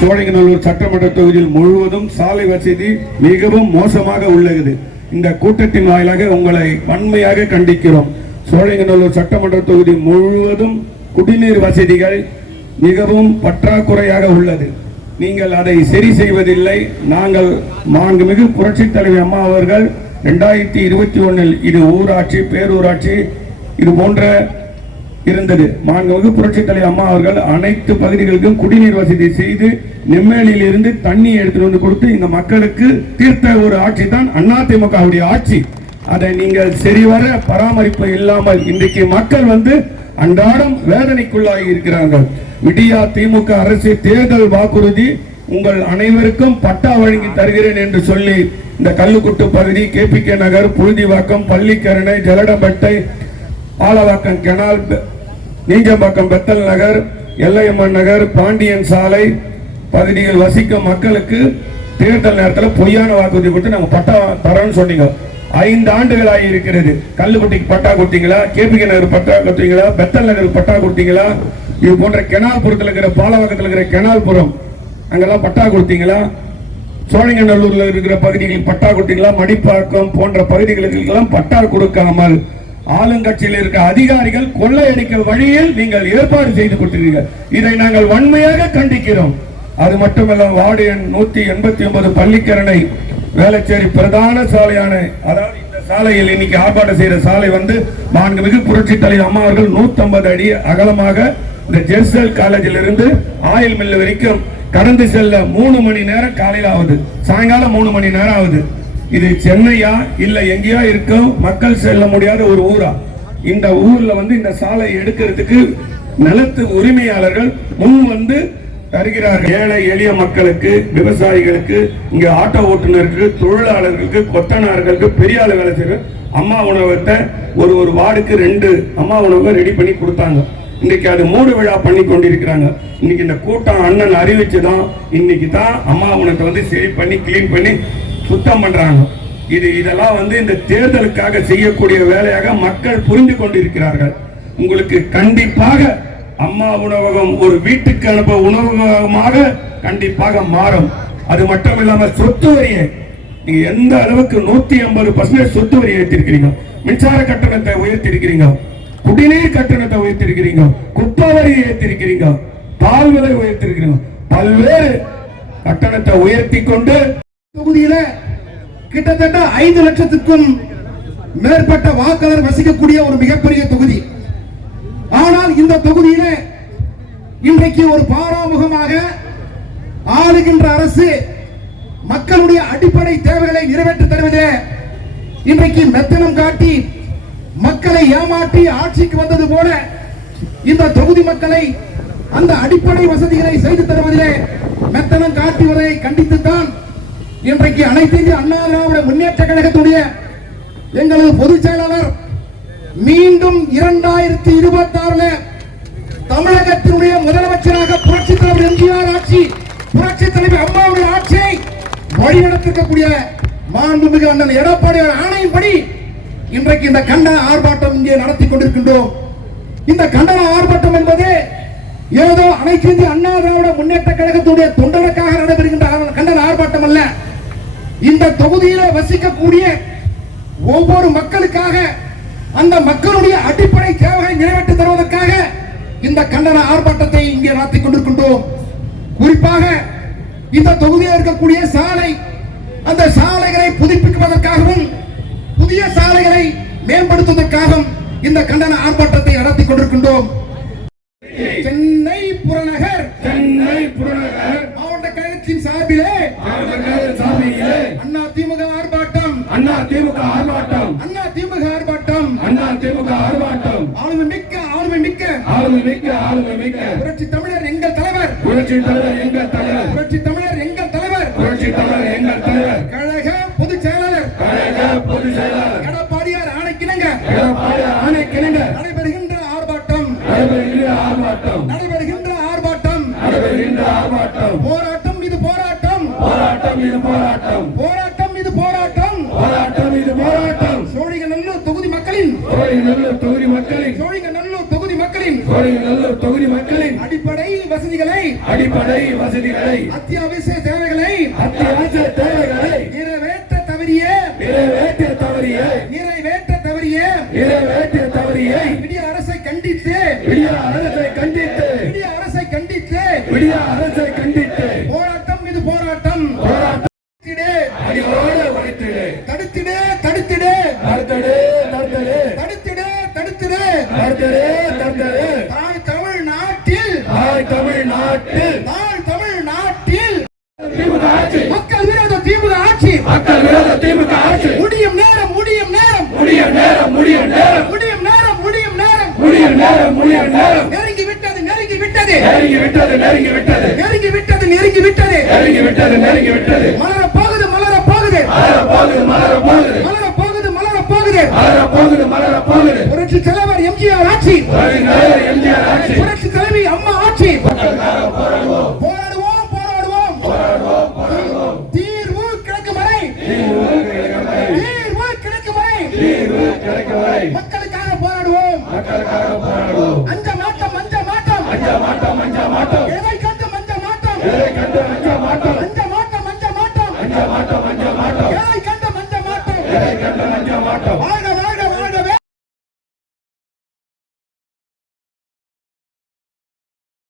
சோழிங்கநல்லூர் சட்டமன்ற தொகுதியில் முழுவதும் சாலை வசதி மிகவும் மோசமாக உள்ளது. இந்த கூட்டத்தின் வாயிலாக உங்களை வன்மையாக கண்டிக்கிறோம். சோழிங்கநல்லூர் சட்டமன்ற தொகுதி முழுவதும் குடிநீர் வசதிகள் மிகவும் பற்றாக்குறையாக உள்ளது. நீங்கள் அதை சரி செய்வதில்லை. நாங்கள் மாண்புமிகு புரட்சித் தலைவி அம்மா அவர்கள் 2021 இது ஊராட்சி பேரூராட்சி இது போன்ற இருந்தது. மாண்புமிகு புரட்சித் தலைவி அம்மா அவர்கள் அனைத்து பகுதிகளுக்கும் குடிநீர் வசதி செய்து நெம்மேலியில் இருந்து தண்ணி எடுத்துட்டு வந்து கொடுத்து இந்த மக்களுக்கு தீர்த்த ஒரு ஆட்சி தான் அதிமுகவுடைய ஆட்சி. அதை நீங்கள் சரிவர பராமரிப்பு இல்லாமல் இன்றைக்கு மக்கள் அன்றாடம் வேதனைக்குள்ளாகி இருக்கிறார்கள். விடியா திமுக அரசு தேர்தல் வாக்குறுதி உங்கள் அனைவருக்கும் பட்டா வழங்கி தருகிறேன் என்று சொல்லி இந்த கல்லுக்குட்டு பகுதி, KPK நகர், புழுதிவாக்கம், பள்ளிக்கரணை, ஜலடம்பட்டை, பாலவாக்கம் கெனால், நீஞ்சம்பாக்கம், பெத்தல் நகர், எல்லையம்மன் நகர், பாண்டியன் சாலை பகுதியில் வசிக்கும் மக்களுக்கு தேர்தல் நேரத்தில் பொய்யான வாக்குறுதி கொடுத்து நாங்கள் பட்டா தரோம்னு சொன்னீங்க. 5 ஆண்டுகள் ஆகி இருக்கிறது. கல்லுக்குட்டிக்கு பட்டா கொடுத்தீங்களா? KPK நகர் பட்டா கொடுத்தீங்களா? பெத்தல் நகர் பட்டா கொடுத்தீங்களா? இது போன்ற கெனால்புரத்தில் இருக்கிற பாலவாக்கத்தில் இருக்கிற கெனால்புரம் அங்கெல்லாம் பட்டா கொடுத்தீங்களா? சோழிங்கநல்லூர்ல இருக்கிற பகுதிகளுக்கு பட்டா கொடுத்தீங்களா? மடிப்பாக்கம் போன்ற பகுதிகளுக்கு பட்டா கொடுக்காமல் ஆளுங்கட்சியில் இருக்க அதிகாரிகள் கொள்ளையடிக்க வழியில் நீங்கள் ஏற்பாடு செய்து கொடுத்தீர்கள். இதை நாங்கள் வன்மையாக கண்டிக்கிறோம். அது மட்டுமல்ல, வார்டு எண் 189 பள்ளிக்கரணை வேளச்சேரி பிரதான சாலையான, அதாவது இந்த சாலையில் இன்னைக்கு ஆர்ப்பாட்டம் செய்யற சாலை மாண்புமிகு புரட்சித் தலைவி அம்மா அவர்கள் 150 அடி அகலமாக இந்த ஜெர்சல் காலேஜில் இருந்து ஆயில் மில் வரைக்கும் கடந்து செல்ல 3 மணி நேரம் காலையில் ஆகுது, சாயங்காலம் 3 மணி நேரம் ஆகுது. இது சென்னையா இல்ல எங்கேயா இருக்கும் மக்கள் செல்ல முடியாத ஒரு ஊரா? இந்த ஊர்ல இந்த சாலை எடுக்கிறதுக்கு நிலத்து உரிமையாளர்கள் முன் தருகிறார்கள். ஏழை எளிய மக்களுக்கு, விவசாயிகளுக்கு, இங்க ஆட்டோ ஓட்டுநருக்கு, தொழிலாளர்களுக்கு, கொத்தனார்களுக்கு, பெரிய ஆளு வேலை செய்யற அம்மா உணவகத்தை ஒரு வார்டுக்கு 2 அம்மா உணவகம் ரெடி பண்ணி கொடுத்தாங்க. இன்னைக்கு அது 3 விழா பண்ணி கொண்டிருக்கிறாங்க. இன்னைக்கு இந்த கூட்டம் அண்ணன் அறிவிச்சுதான் இன்னைக்கு தான் அம்மா உணவகத்தை சரி பண்ணி கிளீன் பண்ணி சுத்தம் பண்றாங்க. இதெல்லாம் இந்த தேர்தலுக்காக செய்யக்கூடிய வேலையாக மக்கள் புரிந்து கொண்டிருக்கிறார்கள். உங்களுக்கு கண்டிப்பாக அம்மா உணவகம் ஒரு வீட்டுக்கு அனுப்ப உணவகமாக கண்டிப்பாக மாறும். அது மட்டும் இல்லாம சொத்து வரியை நீங்க எந்த அளவுக்கு 150% சொத்து வரி ஏற்றிருக்கிறீங்க, மின்சார கட்டணத்தை உயர்த்திருக்கிறீங்க, குடிநீர் கட்டணத்தை உயர்த்திருக்கிறீங்க, குப்பை வரியை ஏற்றிருக்கிறீங்க, பால் விலை உயர்த்திருக்கிறீங்க, பல்வேறு கட்டணத்தை உயர்த்தி கொண்டு தொகுதியில கிட்டத்தட்ட 5 லட்சத்துக்கும் மேற்பட்ட வாக்காளர் வசிக்கக்கூடிய ஒரு மிகப்பெரிய தொகுதி. ஆனால் இந்த தொகுதியில இன்றைக்கு ஒரு பாராமுகமாக ஆளுகின்ற அரசு மக்களுடைய அடிப்படை தேவைகளை நிறைவேற்றி தருவதே இன்றைக்கு மெத்தனம் காட்டி மக்களை ஏமாற்றி ஆட்சிக்கு வந்தது போல இந்த தொகுதி மக்களை அந்த அடிப்படை வசதிகளை செய்து தருவதிலே மெத்தனம் காட்டுவதை கண்டித்துத்தான் இன்றைக்கு அனைத்து இந்திய அண்ணா திராவிட முன்னேற்ற கழகத்துடைய எங்களது பொதுச் செயலாளர் மீண்டும் 2026 தமிழகத்தினுடைய முதலமைச்சராக புரட்சித் தலைவர் எம்ஜிஆர் ஆட்சி, புரட்சித் தலைவர் அம்மாவுடைய ஆட்சியை வழிநடத்திருக்கக்கூடிய மாண்புமிகு அண்ணன் எடப்பாடியார் ஆணையின்படி இன்றைக்கு இந்த கண்டன ஆர்ப்பாட்டம் இங்கே நடத்தி கொண்டிருக்கின்றோம். இந்த கண்டன ஆர்ப்பாட்டம் என்பது ஏதோ அனைத்து இந்திய அண்ணா திராவிட முன்னேற்ற கழகத்துடைய தொண்டனுக்காக நடைபெறுகின்ற கண்டன ஆர்ப்பாட்டம் அல்ல. இந்த தொகுதியில வசிக்கக்கூடிய ஒவ்வொரு மக்களுக்காக, அந்த மக்களுடைய அடிப்படை தேவைகளை நிறைவேற்றி தருவதற்காக இந்த கண்டன ஆர்ப்பாட்டத்தை இங்கே நடத்தி கொண்டிருக்கின்றோம். குறிப்பாக இந்த தொகுதியில் இருக்கக்கூடிய சாலை, அந்த சாலைகளை புதுப்பிப்பதற்காகவும் புதிய சாலைகளை மேம்படுத்துவதற்காகவும் இந்த கண்டன ஆர்ப்பாட்டத்தை நடத்தி கொண்டிருக்கின்றோம். சென்னை புறநகர் மாவட்ட கழகத்தின் சார்பிலே அண்ணா திமுக ஆர்ப்பாட்டம், ஆளுமை மிக்க புரட்சி தமிழர் எங்கள் தலைவர், கழக பொதுச் செயலாளர் எடப்பாடியார் ஆணைக்கிணங்க நடைபெறுகின்ற ஆர்ப்பாட்டம், போராட்டம் இது போராட்டம், சோழிங்கநல்லூர் தொகுதி மக்களின் சோழிங்கநல்லூர் தொகுதி மக்களின் அடிப்படை வசதிகளை அத்தியாவசிய தேவைகளை நிறைவேற்ற தவறிய விடிய அரசை கண்டித்து போராட்டம் இது போராட்டம் தடுத்திடு தமிழ்நாட்டில் மக்கள் விரோத திமுக ஆட்சி முடியும் நேரம் நெருங்கி விட்டது மலரப் போகுது புரட்சி தலைவர் எம்ஜிஆர் ஆட்சி புரட்சி தலைவி அம்மா ஆட்சி போராடுவோம் தீர்வு கிடைக்கும் வரை மக்கள்